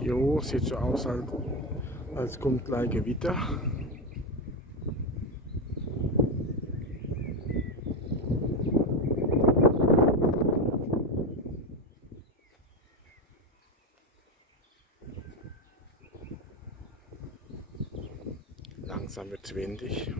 Jo, sieht so aus, als kommt gleich Gewitter. Langsam wird es windig.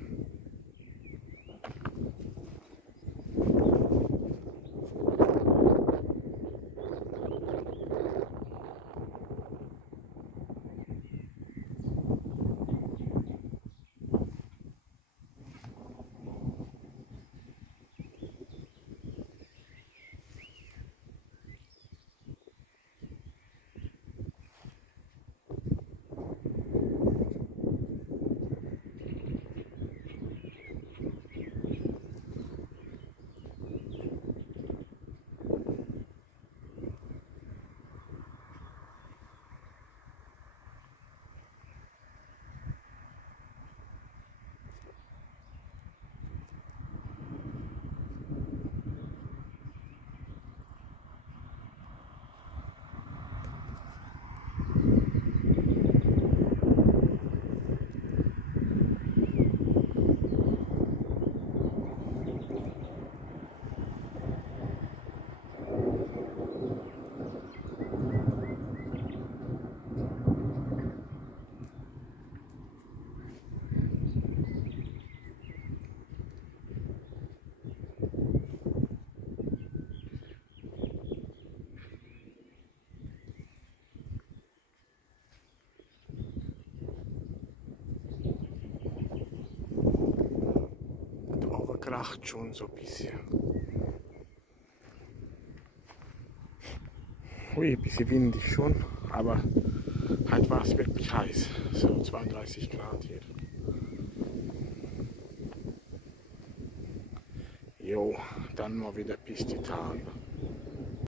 Kracht schon so ein bisschen. Ui, ein bisschen windig schon, aber halt war es wirklich heiß. So 32 Grad hier. Jo, dann mal wieder bis die Tage.